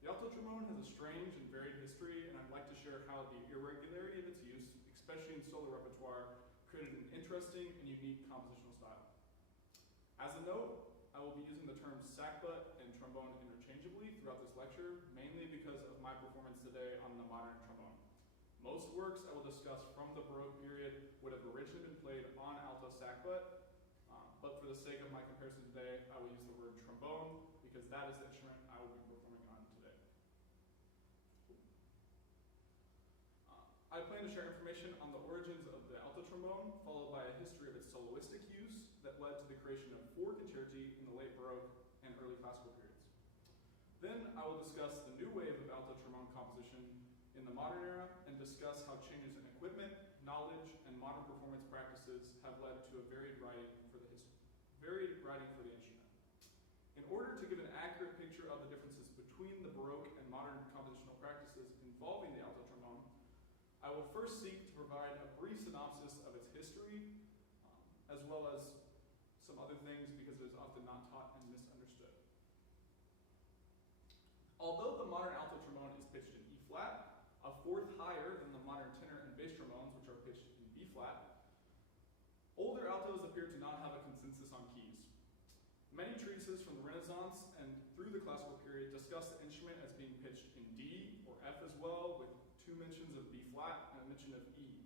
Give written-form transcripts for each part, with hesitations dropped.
The alto trombone has a strange and varied history, and I'd like to share how the irregularity of its use, especially in solo repertoire, created an interesting and unique compositional style. As a note, I will be using the terms sackbut and trombone interchangeably throughout this lecture, mainly because of my performance today on the modern trombone. Most works I will discuss from the Baroque period would have originally been played on alto sackbut, but for the sake of my comparison today, I will use the word trombone because that is the instrument I will be performing on today. I plan to share information on the origins of the alto trombone, followed by a history of its soloistic use that led to the creation of 4 concerti in the late Baroque and early classical periods. Then I will discuss the new wave of alto trombone composition in the modern era and discuss how changes in equipment, knowledge, and modern performance practices have led to a varied writing for the instrument. In order to give an accurate picture of the differences between the Baroque and modern compositional practices involving the alto trombone, I will first seek to provide a brief synopsis of its history, as well as some other things because it is often not taught and misunderstood. Although the modern alto trombone is pitched in E flat, a fourth higher than the modern tenor and bass trombones, which are pitched in B flat, older altos appear to not have a consensus on keys. Many treatises from the Renaissance and through the classical period discuss the instrument as being pitched in D or F as well, with 2 mentions of B flat and a mention of E.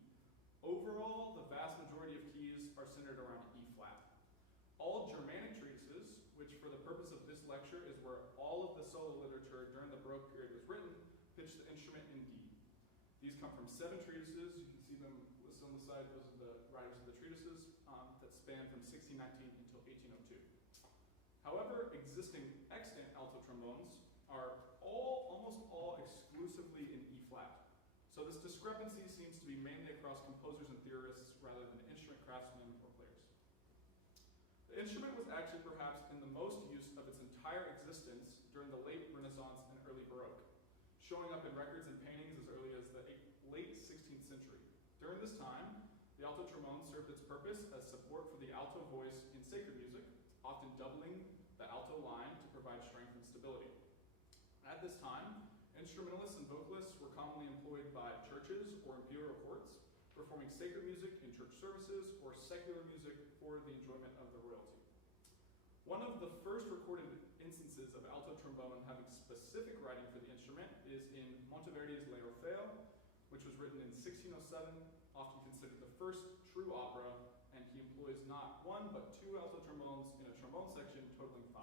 Overall, the vast majority of keys are centered around E flat. All Germanic treatises, which for the purpose of this lecture is where all of the solo literature during the Baroque period was written, pitch the instrument in D. These come from 7 treatises. You can see them listed on the side. Those are the writers of the treatises that span from 1619 until 1802. However, existing extant alto trombones are almost all exclusively in E flat. So this discrepancy seems to be mainly across composers and theorists rather than instrument craftsmen or players. The instrument was actually perhaps in the most use of its entire existence during the late Renaissance and early Baroque, showing up in records and paintings as early as the late 16th century. During this time, the alto trombone served its purpose as support for the alto voice in sacred music, often doubling the alto line to provide strength and stability. At this time, instrumentalists and vocalists were commonly employed by churches or imperial courts, performing sacred music in church services or secular music for the enjoyment of the royalty. One of the first recorded instances of alto trombone having specific writing for the instrument is in Monteverdi's L'Orfeo, which was written in 1607, often considered the first true opera, and he employs not 1 but 2 alto trombones in a trombone section totaling 5.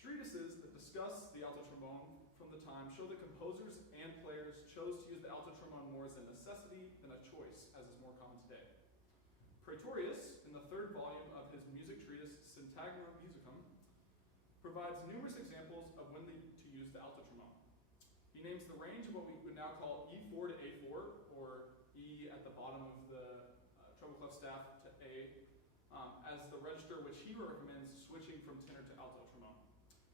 Treatises that discuss the alto trombone from the time show that composers and players chose to use the alto trombone more as a necessity than a choice, as is more common today. Praetorius, in the 3rd volume of his music treatise Syntagma Musicum, provides numerous examples of when to use the alto trombone. He names the range of what we would now call E4 to A4, or E at the bottom of the treble clef staff to A, as the register which he recommends switching from tenor to alto trombone.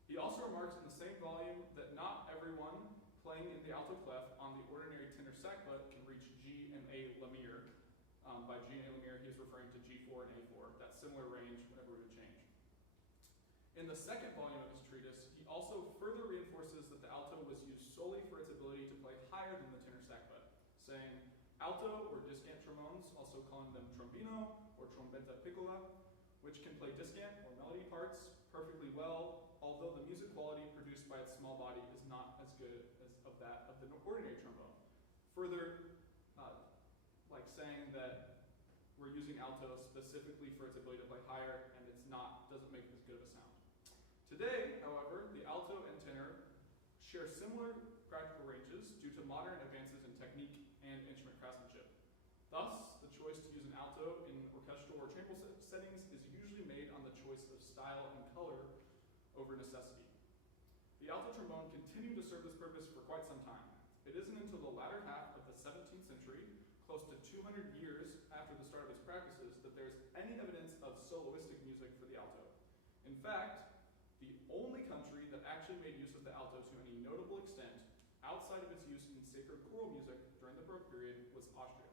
He also remarks in the same volume that not everyone playing in the alto clef on the ordinary tenor sackbut can reach G and A Lemire. By G and A Lemire, he is referring to G4 and A4, that similar range whenever we would change. In the 2nd volume of his treatise, he also further reinforces that the alto was used solely for its ability to play higher than the tenor sackbut, saying, alto or discant trombones, also calling them trombino or trombetta piccola, which can play discant or melody parts perfectly well, although the music quality produced by its small body is not as good as of that of the ordinary trombone. Further, like saying that we're using alto specifically for its ability to play higher, and doesn't make as good of a sound. Today, however, the alto and tenor share similar practical ranges due to modern advances in technique and instrument craftsmanship. Thus, the choice to use an alto in orchestral or chamber settings is usually made on the choice of style and color over necessity. The alto trombone continued to serve this purpose for quite some time. It isn't until the latter half of the 17th century, close to 200 years after the start of its practices, that there's any evidence of soloistic music for the alto. In fact, the only country that actually made use of the alto to any notable extent outside of its use in sacred choral music during the Baroque period was Austria.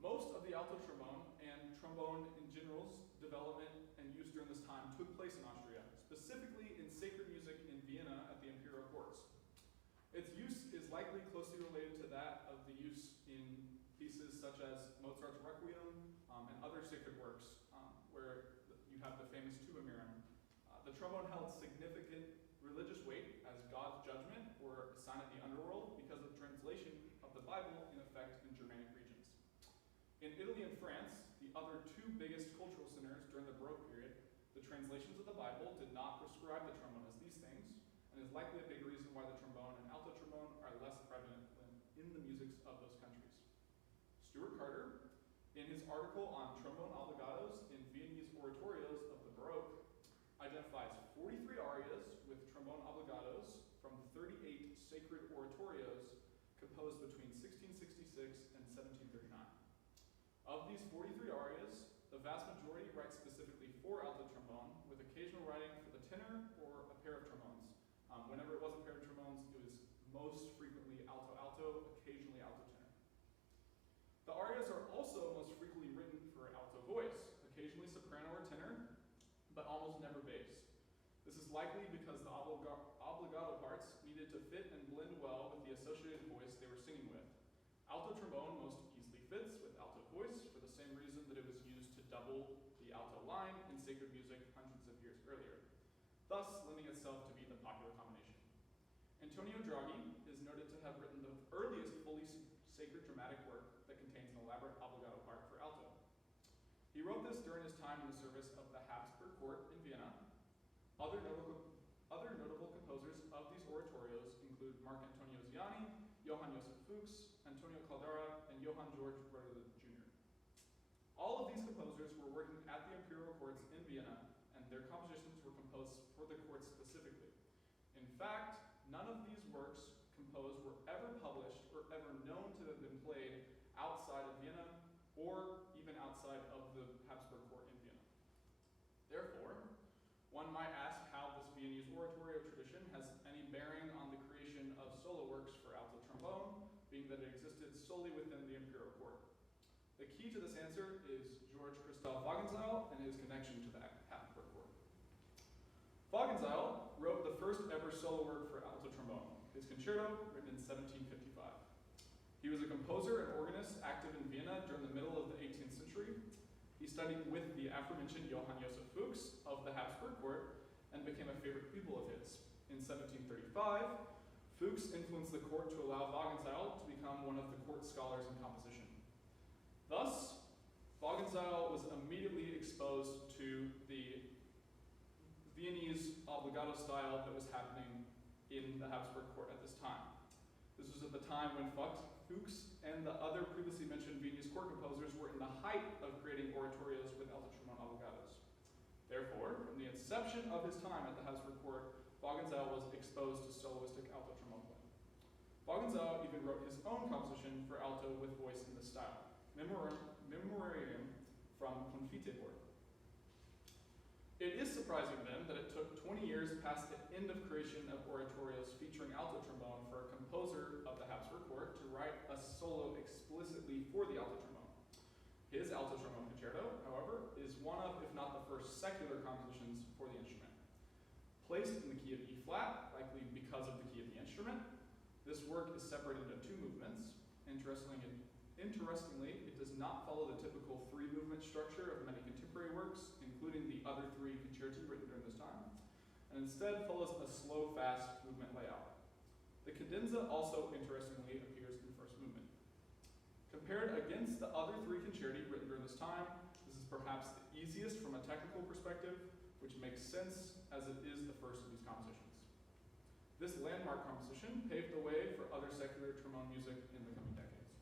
Most of the alto trombone and trombone in general's development and use during this time took place in Austria, specifically specifically in sacred music in Vienna at the imperial courts. Its use is likely closely related to that of the use in pieces such as Mozart's Requiem and other sacred works, where you have the famous tuba mirum. The trombone held significant religious weight as God's judgment or a sign of the underworld because of the translation of the Bible in effect in Germanic regions. In Italy and France, the other two biggest cultural centers during the Baroque period, the translations of the Bible did not prescribe the trombone as these things, and is likely a big reason why the trombone and alto trombone are less prevalent than in the musics of those countries. Stuart Carter, in his article on trombone obligatos in Viennese oratorios of the Baroque, identifies 43 arias with trombone obligatos from 38 sacred oratorios composed between 1666 and 1739. Of these 43 arias, the vast majority write specifically for alto trombone, with occasional writing for the tenor or a pair of trombones. Whenever it was a pair of trombones, it was most frequently alto-alto, occasionally alto-tenor. The arias are also most frequently written for alto voice, occasionally soprano or tenor, but almost never bass. This is likely because the obligato parts needed to fit and blend well with the associated voice they were singing with. Alto trombone most easily fits with alto voice for the same reason that it was used to double the alto line in sacred music hundreds of years earlier, thus lending itself to be the popular combination. Antonio Draghi is noted to have written the earliest fully sacred dramatic work that contains an elaborate obligato part for alto. He wrote this during his time in the service of the Habsburg court in Vienna. Other notable composers of these oratorios include Marc Antonio Ziani, Johann Joseph Fuchs, Antonio Caldera, and Johann Georg Roederer Jr. All of these composers were working at the imperial courts in Vienna, and their compositions were composed for the court specifically. In fact, none of these works composed were ever published or ever known to have been played outside of Vienna or even outside of the Habsburg court in Vienna. Therefore, one might ask how this Viennese oratorio tradition has any bearing on the creation of solo works for alto trombone, being that it existed solely within the imperial court. The key to this answer is George Christoph Wagenseil and his connection to the Habsburg court. Wagenseil wrote the first ever solo work for alto trombone, his concerto, written in 1755. He was a composer and organist active in Vienna during the middle of the 18th century. He studied with the aforementioned Johann Joseph Fuchs of the Habsburg court and became a favorite pupil of his. In 1735, Fuchs influenced the court to allow Wagenseil to become one of the court scholars in composition. Thus, Wagenseil was immediately exposed to the Viennese obligato style that was happening in the Habsburg court at this time. This was at the time when Fuchs and the other previously mentioned Viennese court composers were in the height of creating oratorios with alto trombone obligatos. Therefore, from the inception of his time at the Habsburg court, Wagenseil was exposed to soloistic alto trombone playing. Wagenseil even wrote his own composition for alto with voice in this style, Memorarium from Confiteor. It is surprising then that it took 20 years past the end of creation of oratorios featuring alto trombone for a composer of the Habsburg court to write a solo explicitly for the alto trombone. His alto trombone concerto, however, is one of, if not the first, secular compositions for the instrument. Placed in the key of E flat, likely because of the key of the instrument, this work is separated into two movements. Interestingly, it does not follow the typical three-movement structure of many contemporary works, including the other three concerti written during this time, and instead follows a slow, fast movement layout. The cadenza also, interestingly, appears in the first movement. Compared against the other three concerti written during this time, this is perhaps the easiest from a technical perspective, which makes sense as it is the first of these compositions. This landmark composition paved the way for other secular trombone music in the coming decades.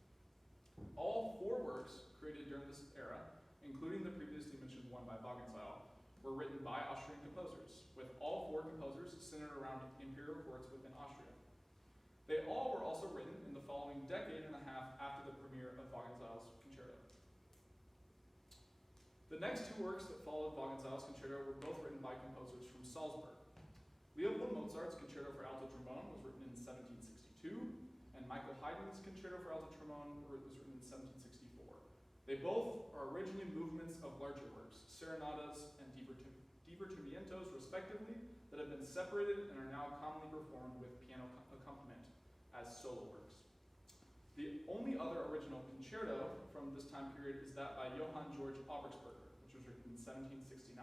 All four works created during this era, including the previously mentioned one by Wagenseil, were written by Austrian composers, with all four composers centered around imperial courts within Austria. They all were also written in the following decade and a half after the premiere of Wagenseil's concerto. The next two works that followed Wagenseil's concerto were both written by composers from Salzburg. Leopold Mozart's concerto for alto trombone was written in 1762, and Michael Haydn's concerto for alto trombone was written in 1764. They both are originally movements of larger works, serenadas and diva divertimientos, respectively, that have been separated and are now commonly performed with piano accompaniment as solo works. The only other original concerto from this time period is that by Johann Georg Augspurger, which was written in 1769.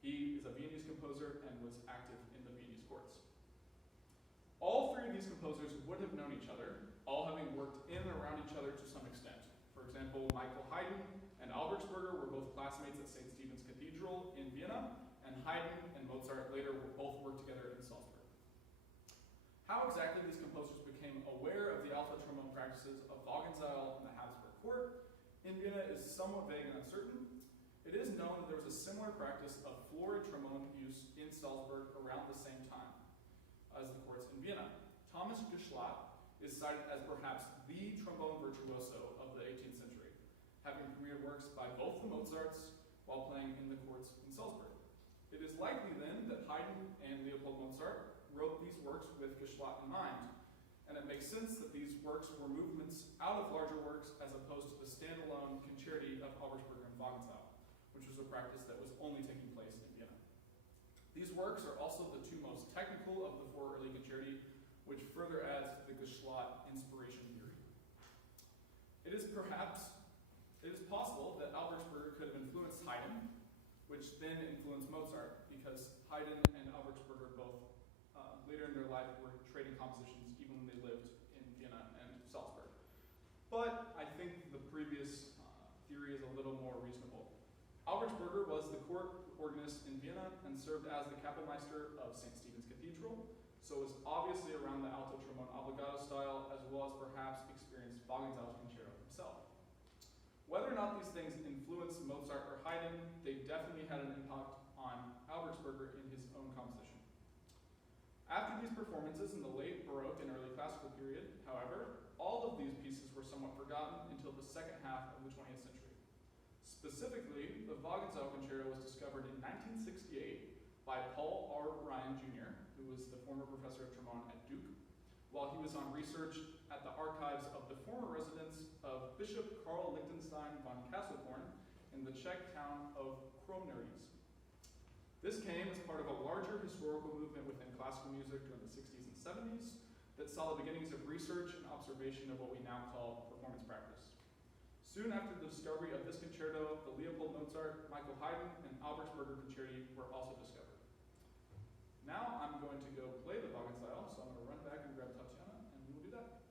He is a Viennese composer and was active in the Viennese courts. All three of these composers would have known each other, all having worked in and around each other to some extent. For example, Michael Haydn and Augspurger were both classmates at St. Stephen's Cathedral in Vienna, and Haydn and Mozart later both worked together in Salzburg. How exactly these composers became aware of the alto trombone practices of Wagenseil and the Habsburg court in Vienna is somewhat vague and uncertain. It is known that there was a similar practice of florid trombone use in Salzburg around the same time as the courts in Vienna. Thomas Geschlatt is cited as perhaps the trombone virtuoso of the 18th century, having premiered works by both the Mozarts while playing in the courts in Salzburg. It is likely then that Haydn and Leopold Mozart wrote these works with Geschlatt in mind, and it makes sense that these works were movements out of larger works as opposed to the standalone concerti of Augspurger and Wagenseil, which was a practice that was only taking place in Vienna. These works are also the two most technical of the four early concerti, which further adds to the Geschlatt inspiration theory. It is possible that Augspurger could have influenced Haydn, which then influenced Mozart, because Haydn and Augspurger both later in their life were trading compositions even when they lived in Vienna and Salzburg. But I think the previous theory is a little more reasonable. Augspurger was the court organist in Vienna and served as the Kapellmeister of St. Stephen's Cathedral, so was obviously around the alto trombone obligato style, as well as perhaps experienced Wagenseil's concerto himself. Whether or not these things influenced Mozart or Haydn, they definitely had an impact on Augspurger in his own composition. After these performances in the late Baroque and early Classical period, however, all of these pieces were somewhat forgotten until the second half of the 20th century. Specifically, the Wagenseil Concerto was discovered in 1968 by Paul R. Ryan Jr., who was the former professor of trombone at Duke, while he was on research at the archives of the former residence of Bishop Karl Lichtenstein von Kasselborn in the Czech town of Kromneries. This came as part of a larger historical movement within classical music during the 60s and 70s that saw the beginnings of research and observation of what we now call performance practice. Soon after the discovery of this concerto, the Leopold Mozart, Michael Haydn, and Augspurger concerti were also discovered. Now I'm going to go play the Wagenseil, so I'm going to run back and grab Tatiana, and we will do that.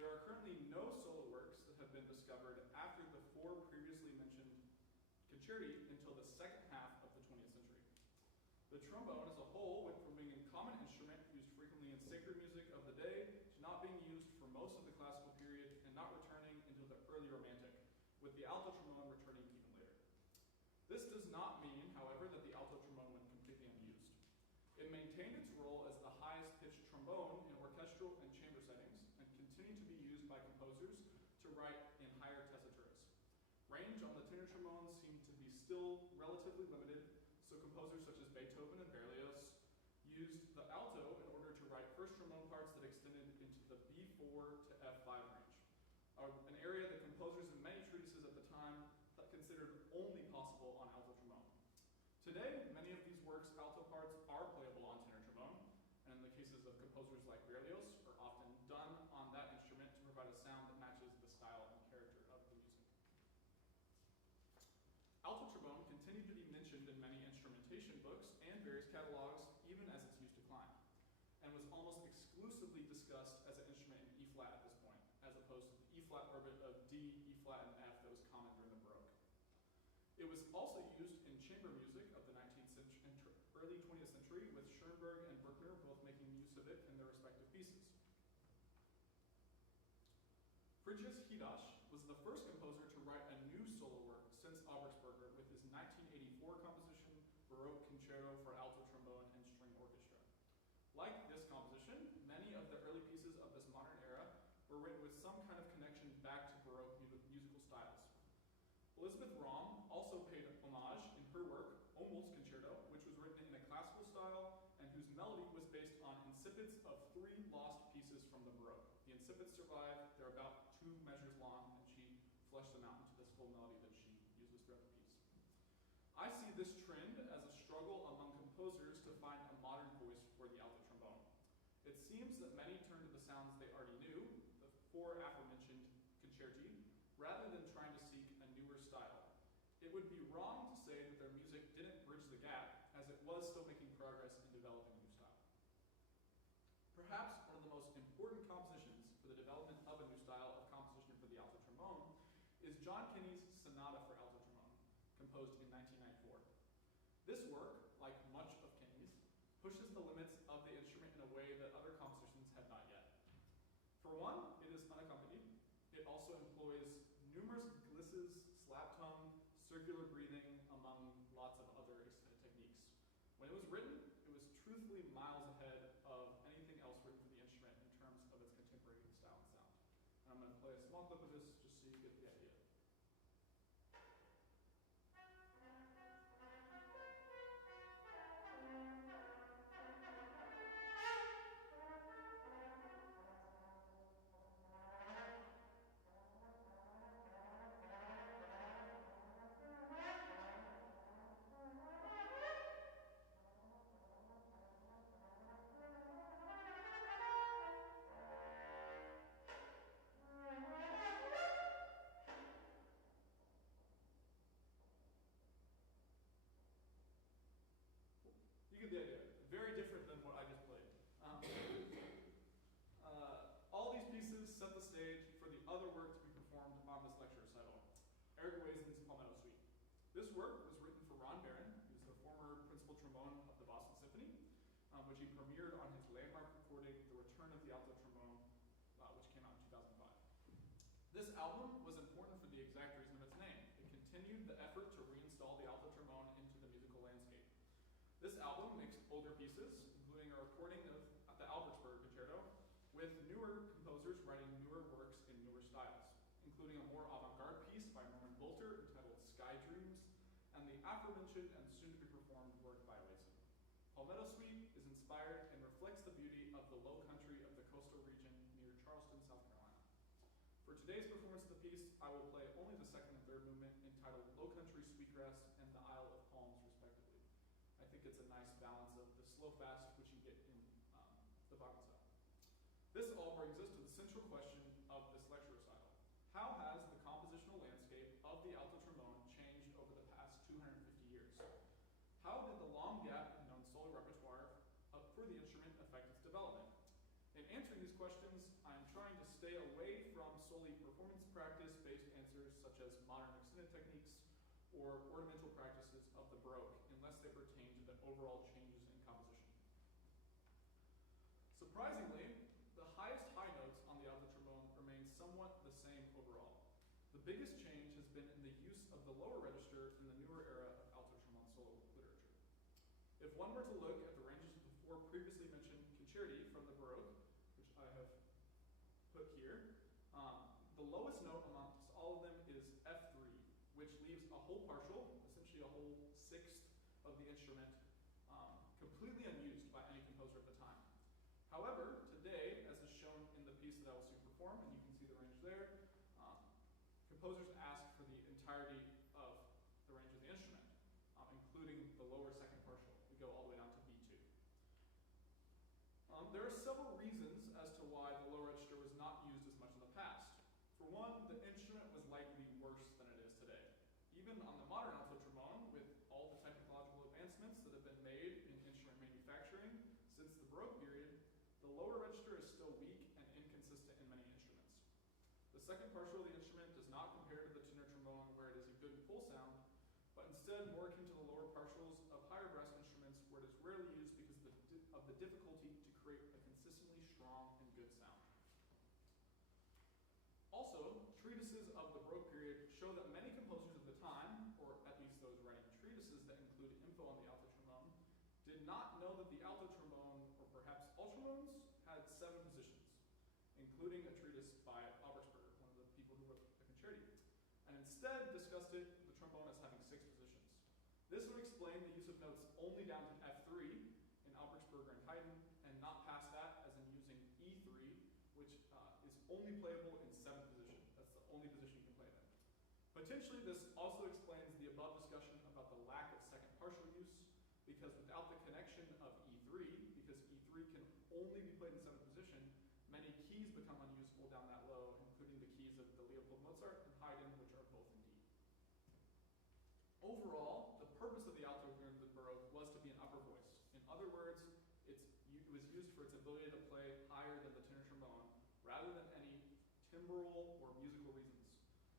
There are currently no solo works that have been discovered after the 4 previously mentioned concerti until the second half of the 20th century. The trombone as a whole went from being a common instrument used frequently in sacred music of the day to not being used for most of the classical period and not returning until the early Romantic, with the alto trombone returning even later. This does not mean, however, that the alto trombone went completely unused. It maintained its role as the highest pitched trombone in orchestral and chamber settings and continued to be used by composers to write in higher tessituras. Range on the tenor trombone seemed to be still relatively limited, so composers such as Beethoven and Berlioz used the alto in order to write first trombone parts that extended into the B4 to F5 range, an area that composers in many treatises at the time considered only possible on alto trombone. Today, many of these works' alto parts are playable on tenor trombone, and in the cases of composers like Berlioz, are often done on that instrument to provide a sound that matches the style and character of the music. Alto trombone continued to be mentioned in many instrumentation books and various catalogs, even as its use declined, and was almost exclusively discussed as an instrument in E flat at this point, as opposed to the E flat orbit of D, E flat, and F that was common during the Baroque. It was also used in chamber music of the 19th century and early 20th century, with Schoenberg and Bruckner both making use of it in their respective pieces. Frigyes Hidash was the first composer to write a new solo work since Auersperger with his 1984 composition, Baroque Concerto for Alto Trombone and String Orchestra. Like this composition, many of the early pieces of this modern era were written with some kind of connection back to Baroque musical styles. Elizabeth Raum also paid homage in her work, Almost Concerto, which was written in a classical style and whose melody was based on incipits of 3 lost pieces from the Baroque. The incipits survive, they're about 2 measures long, and she fleshed them out into this full melody that she uses throughout the piece. I see this trend as a struggle among composers to find a modern voice for the alto trombone. It seems that many turn to the sounds they already knew, the 4 aforementioned concerti, rather than trying to seek a newer style. It would be wrong to say that their music didn't bridge the gap, as it was still making progress in developing a new style. Perhaps one of the most important compositions for the development of a new style of composition for the alto trombone is John Kenny's Sonata for Alto Trombone, composed in 1994. This work, like much of Kenny's, pushes the limits of the instrument in a way that other compositions have not yet. For one, it is unaccompanied. It also employs numerous glisses, slap tongue, circular breathing, among lots of other techniques. When it was written, it was truthfully miles ahead of anything else written for the instrument in terms of its contemporary style and sound. And I'm going to play a small clip of this just so you get the idea. You get the idea. Very different than what I just played. All these pieces set the stage for the other work to be performed on this lecture recital, Eric Wazen's Palmetto Suite. This work was written for Ron Barron, who's the former principal trombone of the Boston Symphony, which he premiered on his landmark recording, The Return of the Alto Trombone, which came out in 2005. This album was important for the exact reason of its name. It continued the effort to reinstall the alto trombone into the musical landscape. This album mixed older pieces, including a recording of the Albertsburg Concerto, with newer composers writing newer works in newer styles, including a more avant-garde piece by Norman Bolter entitled Sky Dreams, and the aforementioned and soon-to-be-performed work by Recital. Palmetto Suite is inspired and reflects the beauty of the low country of the coastal region near Charleston, South Carolina. For today's performance of the piece, I will play only the second and third movement, entitled Low Country Sweetgrass and the Isle of Palms, respectively. I think it's a nice balance of the slow-fast, which you get in the Wagner style. This all brings us to the central question of this lecture recital. How has the compositional landscape of the alto trombone changed over the past 250 years? How did the long gap in known solo repertoire for the instrument affect its development? In answering these questions, I am trying to stay away practice-based answers such as modern extended techniques or ornamental practices of the Baroque, unless they pertain to the overall changes in composition. Surprisingly, the highest high notes on the alto trombone remain somewhat the same overall. The biggest change has been in the use of the lower register in the newer era of alto trombone solo literature. If one were to look at the ranges of the four previously mentioned concerti from the Baroque, which I have put here, the lowest note amongst all of them is F3, which leaves a whole partial, essentially a whole sixth of the instrument, completely unused by any composer at the time. However, today, as is shown in the piece that I will soon perform, and you can see the range there, composers ask for the entirety of the range of the instrument, including the lower second partial. We go all the way down to B2. There are several reasons as to why the low register was not used as much in the past. For one, the instrument was likely worse than it is today. Even on the modern alto trombone, with all the technological advancements that have been made in instrument manufacturing since the Baroque period, the lower register is still weak and inconsistent in many instruments. The second partial of the instrument does not compare to the tenor trombone, where it is a good full sound, but instead more akin to the lower partials of higher brass instruments, where it is rarely used because of the difficulty to create a consistently strong and good sound. Also, treatises of the Baroque period show that many composers of the time, or at least those writing treatises that include info on the alto trombone, did not know that the alto trombone, or perhaps all trombones, had 7 positions, including a treatise by Robertson, one of the people who wrote the concerti, and instead discussed the trombone as having 6 positions. This would explain the use of notes only down to F3 in Augsburger and Haydn, and not past that, as in using E3, which is only playable in 7th position. That's the only position you can play it in. Potentially, this also explains the above discussion about the lack of second partial use, because without the connection of E3, because E3 can only be played in 7th position, many keys become unusable down that low, including the keys of the Leopold Mozart and Haydn, which are both in D. Overall, the purpose of the alto during the Baroque was to be an upper voice. In other words, it was used for its ability to play higher than the tenor trombone, rather than any timbral or musical reasons.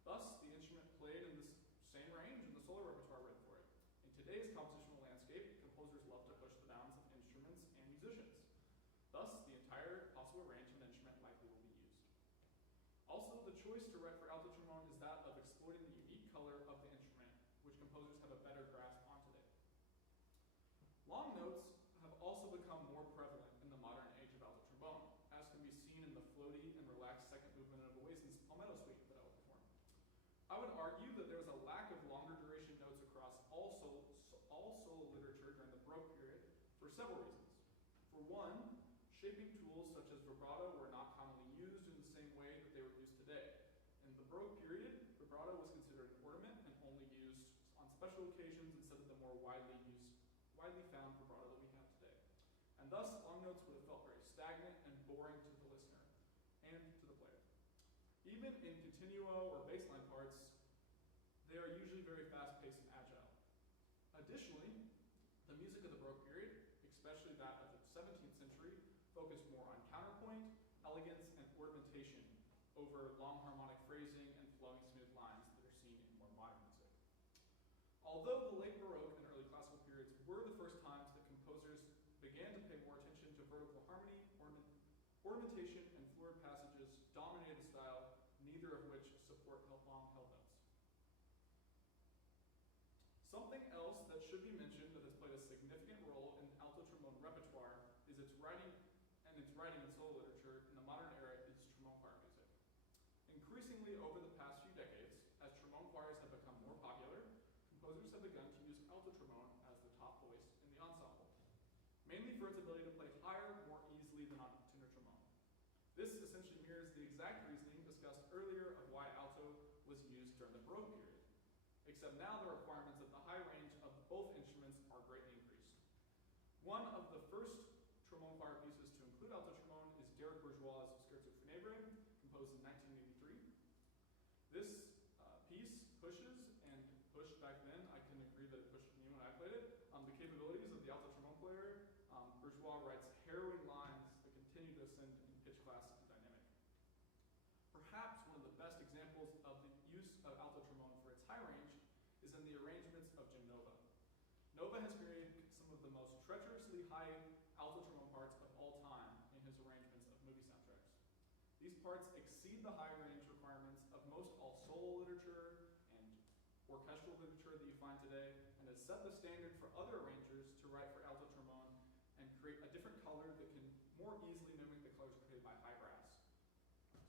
Thus, the instrument played in the same range in the solo repertoire written for it. In today's compositional landscape, composers love to push the bounds of instruments and musicians. Thus, the entire possible range of an instrument likely will be used. Also, the choice to write for alto trombone is that of exploiting the unique color of the instrument, which composers have a better grasp on today. Long notes have also become more prevalent in the modern age of alto trombone, as can be seen in the floaty and relaxed second movement of Oasis' Palmetto Suite that I will perform. I would argue that there was a lack of longer duration notes across all solo literature during the Baroque period for several reasons. For one, shaping tools such as vibrato were not commonly used in the same way that they were used today. In the Baroque period, vibrato was considered an ornament and only used on special occasions instead of the more widely found vibrato that we have today. And thus, long notes would have felt very stagnant and boring to the listener and to the player. Even in continuo or bassline parts, they are usually very fast-paced and agile. Additionally, the music of the Baroque period, especially that of the 17th century, focused more on counterpoint, elegance, and ornamentation over long harmonic phrasing and flowing smooth lines that are seen in more modern music. Although the late Baroque and early classical periods were the first times that composers began to pay more attention to vertical harmony, ornamentation, and fluid passages dominated the style, neither of which support long-held notes. Something else that should be mentioned that has played a significant role in the alto trombone repertoire is its writing in solo literature in the modern era is trombone choir music. Increasingly over the past few decades, as trombone choirs have become more popular, composers have begun to use alto trombone as the top voice in the ensemble, mainly for its ability to play higher more easily than on tenor trombone. This essentially mirrors the exact reasoning discussed earlier of why alto was used during the Baroque period, except now the requirements of the high range of both instruments are greatly increased. One of the first trombone choir pieces to include alto trombone is Derek Bourgeois' Scherzo Funèbre, composed in 1983. This piece pushes and pushed back then. I can agree that it pushed me when I played it. The capabilities of the alto trombone player. Bourgeois writes harrowing lines that continue to ascend in pitch, class, and dynamic. Perhaps one of the best examples Nova has created some of the most treacherously high alto trombone parts of all time in his arrangements of movie soundtracks. These parts exceed the high range requirements of most all solo literature and orchestral literature that you find today, and has set the standard for other arrangers to write for alto trombone and create a different color that can more easily mimic the colors created by high brass.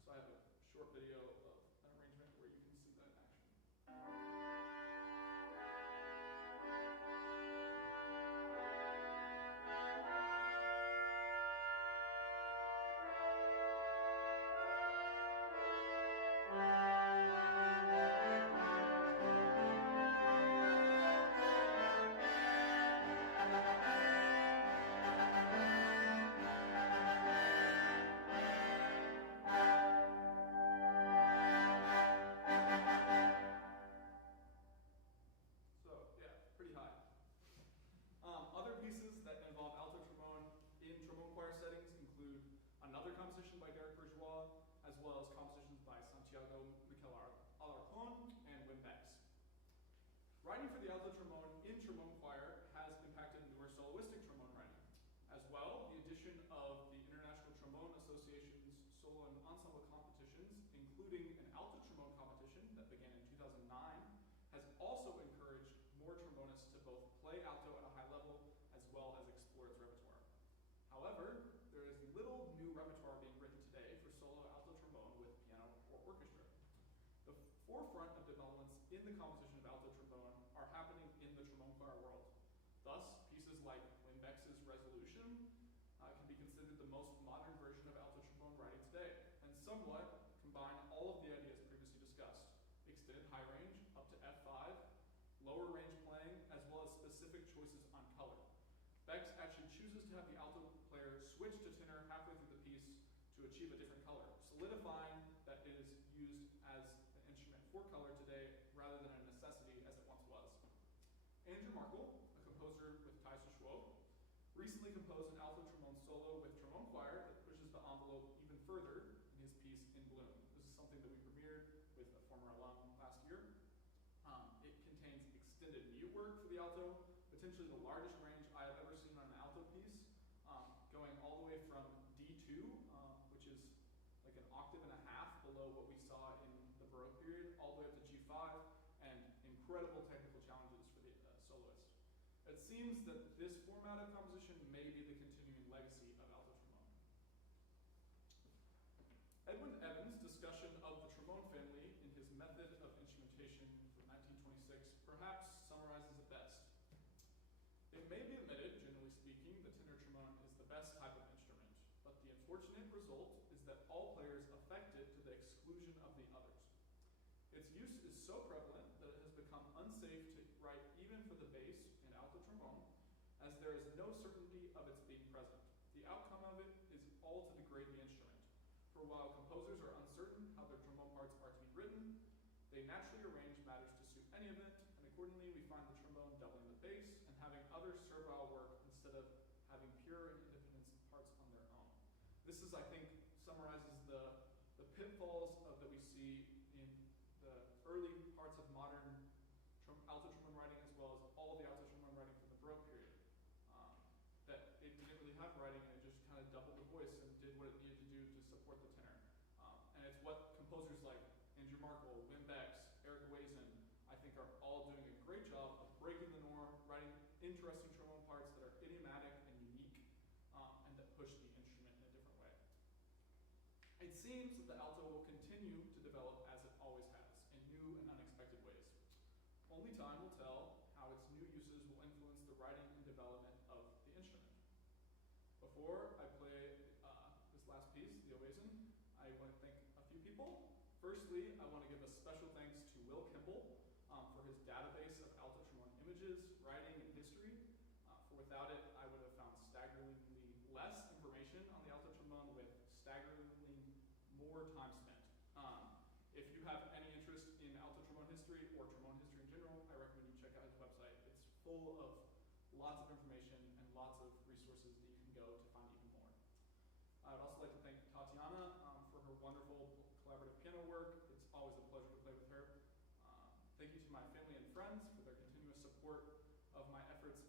So I have a short video of an arrangement where you can see that in action. Other pieces that involve alto trombone in trombone choir settings include another composition by Derek Bourgeois, as well as compositions by Santiago Miquel Alarcon and Wim Bex. Writing for the alto trombone in trombone choir has impacted newer soloistic trombone writing. As well, the addition of the International Trombone Association's solo and ensemble competitions, including an alto trombone competition that began in 2009, has also encouraged more trombonists to both play alto at a high level as well as explore its repertoire. However, there is little new repertoire being written today for solo alto trombone with piano or orchestra. The forefront of developments in the composition of alto trombone are happening in the trombone choir world. Thus, pieces like Wim Bex's Resolution can be considered the most modern version of alto trombone writing today, and somewhat combine all of the ideas previously discussed: extended high range up to F5, lower range playing, as well as specific choices on color. Bex actually chooses to have the alto player switch to tenor halfway through the piece to achieve a different color, solidifying that it is used as an instrument for color today rather than a necessity as it once was. Andrew Markle, a composer with ties to Schwob, recently composed an alto trombone solo with trombone choir that pushes the envelope even further in his piece In Bloom. This is something that we premiered with a former alum last year. It contains extended mute work for the alto, potentially the largest range I have ever seen on an alto piece, going all the way from D2, which is like an octave and a half below what we saw in the Baroque period, all the way up to G5, and incredible technical challenges for the soloist. It seems that this format of composition may be the continuing legacy of alto trombone. Edwin Evans' discussion of the trombone family in his Method of Instrumentation from 1926 perhaps summarizes it best. It may be admitted, generally speaking, the tenor trombone is the best type of instrument, but the unfortunate result is that all players affect it to the exclusion of the others. Its use is so prevalent that it has become unsafe to write even for the bass in alto trombone, as there is no certainty of its being present. The outcome of it is all to degrade the instrument. For while composers are uncertain how their trombone parts are to be written, they naturally arrange matters to suit any event, and accordingly we find the trombone doubling the bass and having other servile work instead of having pure and independent parts on their own. This is, I think, summarizes the pitfalls that we see in the early parts of modern alto trombone writing, as well as all the alto trombone writing from the Baroque period. That it didn't really have writing, and it just kind of doubled the voice and did what it needed to do to support the tenor. And it's what composers like Andrew Markle, Wim Bex, Eric Wazen, I think are all doing a great job of breaking the norm, writing interesting trombone parts that are idiomatic and unique, and that push the instrument in a different way. It seems that the alto will continue to develop as it always has, in new and unexpected ways. Only time will tell how its new uses will influence the writing and development of the instrument. Before I play this last piece, the Oasin, I want to thank a few people. Firstly, I want to give a special thanks to Will Kimball for his database of alto trombone images, writing, and history. For without it, I would have found staggeringly less information on the alto trombone with staggeringly more time spent. If you have any interest in alto trombone history or trombone history in general, I recommend you check out his website. It's full of lots of information and lots of resources that you can go to find even more. I would also like to thank Tatiana for her wonderful collaborative piano work. It's always a pleasure to play with her. Thank you to my family and friends for their continuous support of my efforts